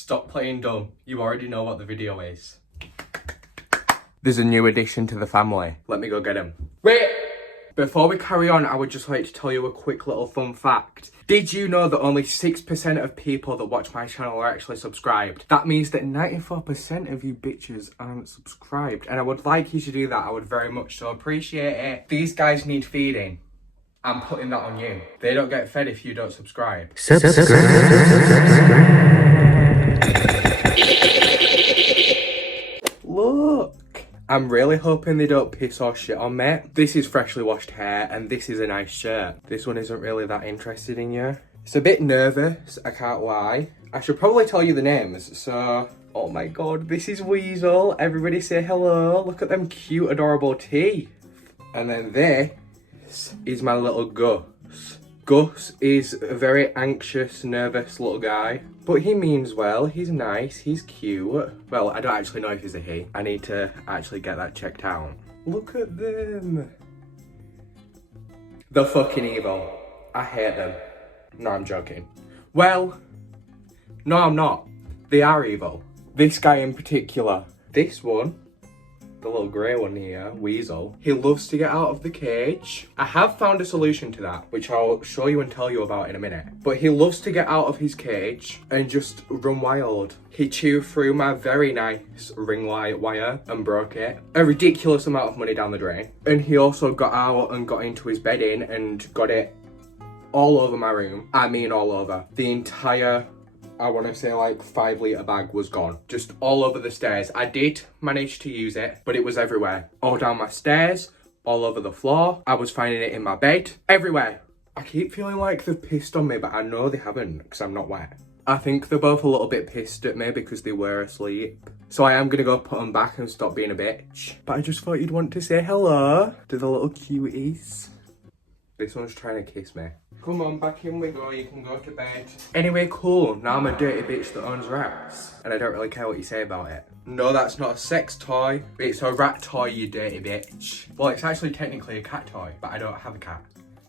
Stop playing dumb. You already know what the video is. There's a new addition to the family. Let me go get him. Wait! Before we carry on, I would just like to tell you a quick little fun fact. Did you know that only 6% of people that watch my channel are actually subscribed? That means that 94% of you bitches aren't subscribed. And I would like you to do that. I would very much so appreciate it. These guys need feeding. I'm putting that on you. They don't get fed if you don't subscribe. Look! I'm really hoping they don't piss or shit on me. This is freshly washed hair and this is a nice shirt. This one isn't really that interested in you. It's a bit nervous, I can't lie. I should probably tell you the names, so... Oh my god, this is Weasel. Everybody say hello. Look at them cute, adorable teeth. And then this is my little Gus. Gus is a very anxious, nervous little guy. But he means well, he's nice, he's cute. Well, I don't actually know if he's a he. I need to actually get that checked out. Look at them. They're fucking evil. I hate them. No, I'm joking. Well, no, I'm not. They are evil. This guy in particular. This one, the little grey one here, Weasel, he loves to get out of the cage. I have found a solution to that, which I'll show you and tell you about in a minute. But he loves to get out of his cage and just run wild. He chewed through my very nice ring light wire and broke it. A ridiculous amount of money down the drain. And he also got out and got into his bedding and got it all over my room. I mean all over. The entire... I want to say like 5 litre bag was gone. Just all over the stairs. I did manage to use it, but it was everywhere. All down my stairs, all over the floor. I was finding it in my bed, everywhere. I keep feeling like they've pissed on me, but I know they haven't because I'm not wet. I think they're both a little bit pissed at me because they were asleep. So I am going to go put them back and stop being a bitch. But I just thought you'd want to say hello to the little cuties. This one's trying to kiss me. Come on, back in we go, you can go to bed. Anyway, cool, now I'm a dirty bitch that owns rats. And I don't really care what you say about it. No, that's not a sex toy. It's a rat toy, you dirty bitch. Well, it's actually technically a cat toy, but I don't have a cat.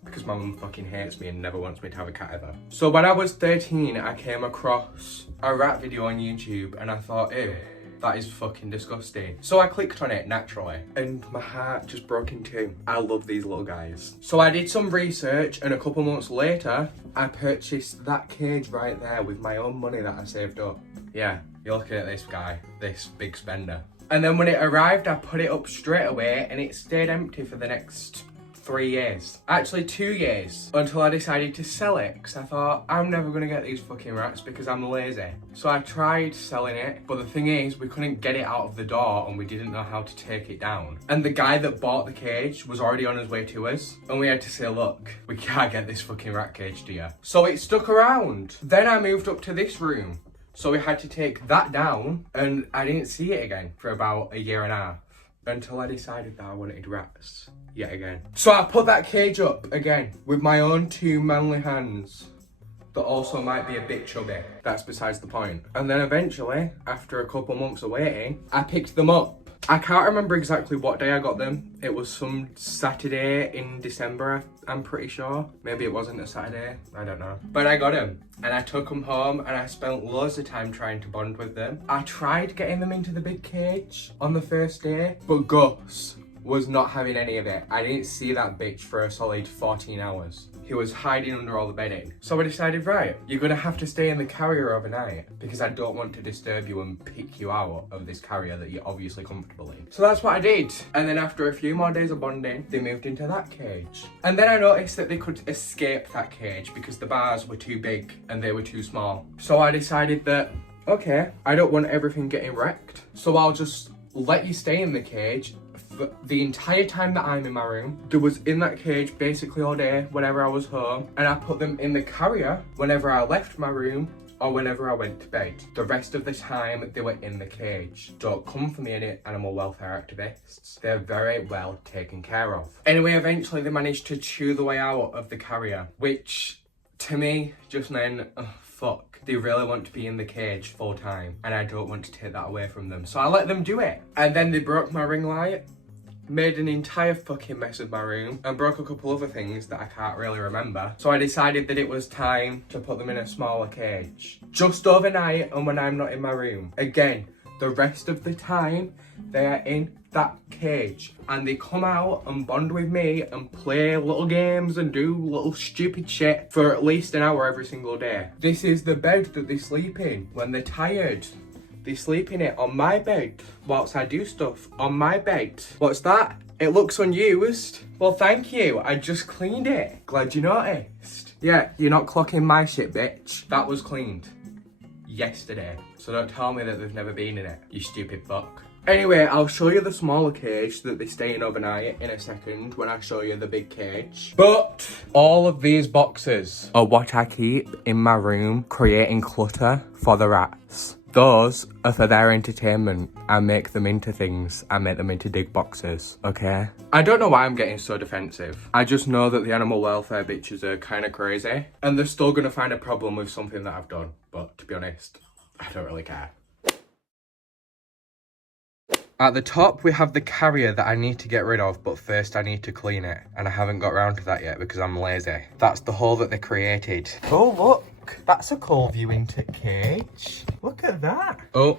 Because my mum fucking hates me and never wants me to have a cat ever. So when I was 13, I came across a rat video on YouTube and I thought, ew. That is fucking disgusting. So I clicked on it naturally and my heart just broke in two. I love these little guys. So I did some research and a couple months later, I purchased that cage right there with my own money that I saved up. Yeah, you're looking at this guy, this big spender. And then when it arrived, I put it up straight away and it stayed empty for the next 3 years. Actually 2 years until I decided to sell it because I thought I'm never gonna get these fucking rats because I'm lazy. So I tried selling it, but the thing is we couldn't get it out of the door and we didn't know how to take it down. And the guy that bought the cage was already on his way to us and we had to say, look, we can't get this fucking rat cage to you. So it stuck around. Then I moved up to this room. So we had to take that down and I didn't see it again for about a year and a half until I decided that I wanted rats. Yet again. So I put that cage up again with my own 2 manly hands that also might be a bit chubby. That's besides the point. And then eventually, after a couple months of waiting, I picked them up. I can't remember exactly what day I got them. It was some Saturday in December, I'm pretty sure. Maybe it wasn't a Saturday, I don't know. But I got them and I took them home and I spent loads of time trying to bond with them. I tried getting them into the big cage on the first day, but Gus was not having any of it. I didn't see that bitch for a solid 14 hours. He was hiding under all the bedding. So I decided, right, you're gonna have to stay in the carrier overnight because I don't want to disturb you and pick you out of this carrier that you're obviously comfortable in. So that's what I did. And then after a few more days of bonding, they moved into that cage. And then I noticed that they could escape that cage because the bars were too big and they were too small. So I decided that, okay, I don't want everything getting wrecked. So I'll just let you stay in the cage the entire time that I'm in my room. They was in that cage basically all day whenever I was home, and I put them in the carrier whenever I left my room or whenever I went to bed. The rest of the time they were in the cage. Don't come for me, any animal welfare activists. They're very well taken care of. Anyway, eventually they managed to chew the way out of the carrier, which to me just meant, oh, fuck. They really want to be in the cage full time and I don't want to take that away from them. So I let them do it. And then they broke my ring light. made an entire fucking mess of my room and broke a couple other things that I can't really remember. So I decided that it was time to put them in a smaller cage. Just overnight and when I'm not in my room. Again, the rest of the time, they are in that cage and they come out and bond with me and play little games and do little stupid shit for at least an hour every single day. This is the bed that they sleep in when they're tired. They sleep in it on my bed whilst I do stuff on my bed. What's that? It looks unused. Well, thank you. I just cleaned it. Glad you noticed. Yeah, you're not clocking my shit, bitch. That was cleaned yesterday. So don't tell me that they've never been in it, you stupid fuck. Anyway, I'll show you the smaller cage that they stay in overnight in a second when I show you the big cage. But all of these boxes are what I keep in my room, creating clutter for the rats. Those are for their entertainment. I make them into things. I make them into dig boxes, okay? I don't know why I'm getting so defensive. I just know that the animal welfare bitches are kind of crazy. And they're still going to find a problem with something that I've done. But to be honest, I don't really care. At the top, we have the carrier that I need to get rid of, but first I need to clean it. And I haven't got around to that yet because I'm lazy. That's the hole that they created. Oh, look. That's a cool view into cage. Look at that. Oh,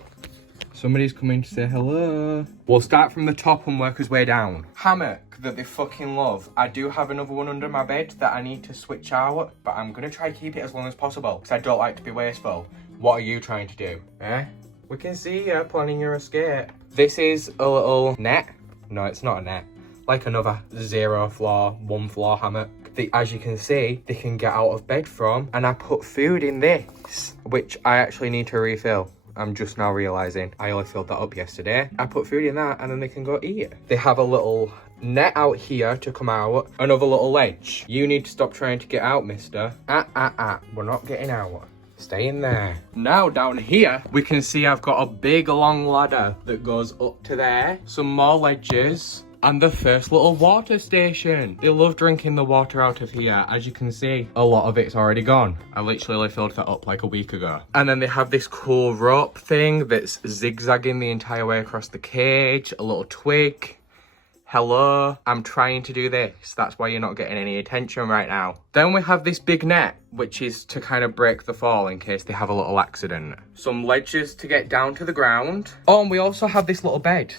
somebody's coming to say hello. We'll start from the top and work his way down. Hammock that they fucking love. I do have another one under my bed that I need to switch out, but I'm going to try to keep it as long as possible because I don't like to be wasteful. What are you trying to do, eh? We can see you planning your escape. This is a little net. No, it's not a net. Like another 0 floor, 1 floor hammock. As you can see, they can get out of bed from. And I put food in this, which I actually need to refill. I'm just now realising I only filled that up yesterday. I put food in that and then they can go eat it. They have a little net out here to come out. Another little ledge. You need to stop trying to get out, mister. We're not getting out. Stay in there. Now down here, we can see I've got a big long ladder that goes up to there. Some more ledges. And the first little water station. They love drinking the water out of here. As you can see, a lot of it's already gone. I literally filled that up like a week ago. And then they have this cool rope thing that's zigzagging the entire way across the cage. A little twig. Hello, I'm trying to do this. That's why you're not getting any attention right now. Then we have this big net, which is to kind of break the fall in case they have a little accident. Some ledges to get down to the ground. Oh, and we also have this little bed.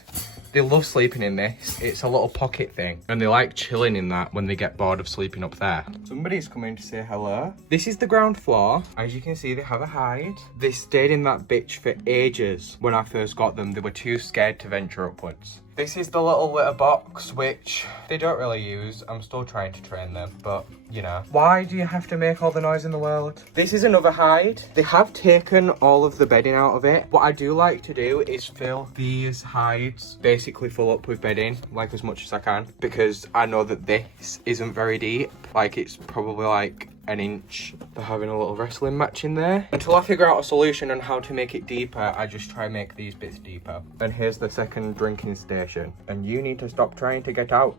They love sleeping in this. It's a little pocket thing. And they like chilling in that when they get bored of sleeping up there. Somebody's coming to say hello. This is the ground floor. As you can see, they have a hide. They stayed in that bitch for ages. When I first got them, they were too scared to venture upwards. This is the little litter box, which they don't really use. I'm still trying to train them, but you know. Why do you have to make all the noise in the world? This is another hide. They have taken all of the bedding out of it. What I do like to do is fill these hides basically full up with bedding, like as much as I can, because I know that this isn't very deep. Like it's probably like an inch. They're having a little wrestling match in there. Until I figure out a solution on how to make it deeper, I just try and make these bits deeper. And here's the second drinking station. And you need to stop trying to get out.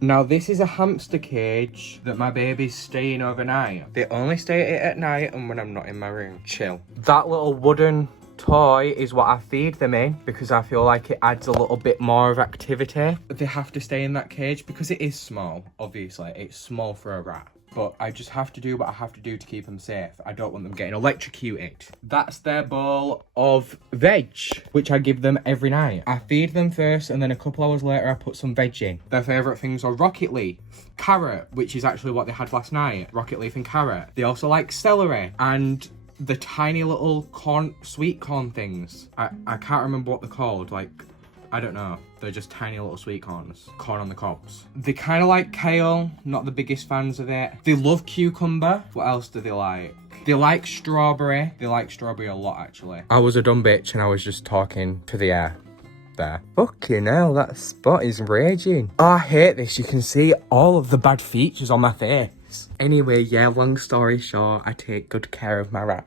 Now this is a hamster cage that my babies stay in overnight. They only stay at it at night and when I'm not in my room. Chill. That little wooden toy is what I feed them in because I feel like it adds a little bit more of activity. They have to stay in that cage because it is small, obviously. It's small for a rat. But I just have to do what I have to do to keep them safe. I don't want them getting electrocuted. That's their bowl of veg, which I give them every night. I feed them first and then a couple hours later I put some veg in. Their favourite things are rocket leaf, carrot, which is actually what they had last night. Rocket leaf and carrot. They also like celery and the tiny little corn, sweet corn things. I can't remember what they're called. Like, I don't know. They're just tiny little sweet corns. Corn on the cobs. They kind of like kale. Not the biggest fans of it. They love cucumber. What else do they like? They like strawberry. They like strawberry a lot, actually. I was a dumb bitch and I was just talking to the air. There. Fucking hell, that spot is raging. Oh, I hate this. You can see all of the bad features on my face. Anyway, yeah, long story short, I take good care of my rat.